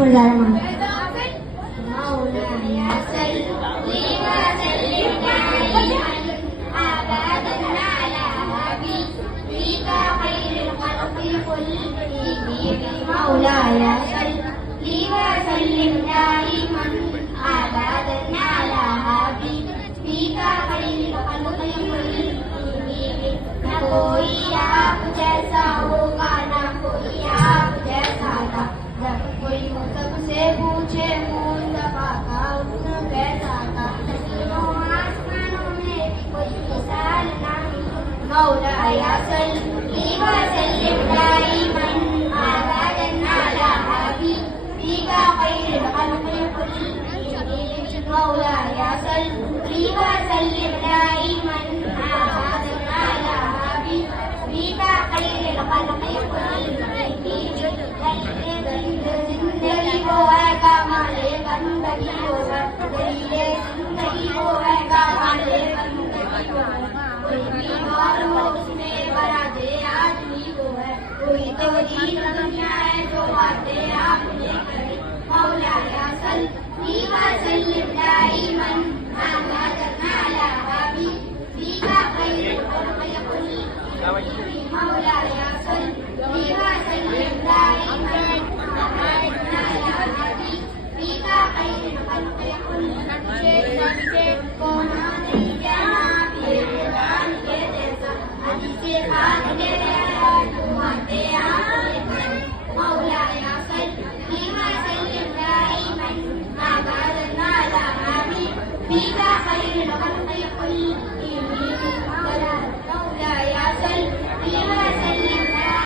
for that one. مولاي صل وسلم دائما ابدا على حبيبك خير الخلق كلهم مولاي صل وسلم دائما ابدا على حبيبك خير الخلق كلهم न कोई आप जैसा होगा न कोई आप जैसा था जब कोई हो सबसे पूछे मुस्तफा का हुस्न कैसा था तीनों आसमानों में कोई मिसाल नहीं मौलाया सल्ली व सल्लिम दाइमन अबदन अला हबीबिका खैरिल खल्क़ि कुल्लिहिम मौलाया सल्ली व सल्लिम दाइमन अबदन अला हबीबिका खैरिल खल्क़ि कुल्लिहिम जिंदगी को है कमाले बंदगी को है दलीले जिंदगी को है कमाले बंदगी को है कोई बीमार हो उसमें बरा दे आदमी को है कोई तो दीन दुनिया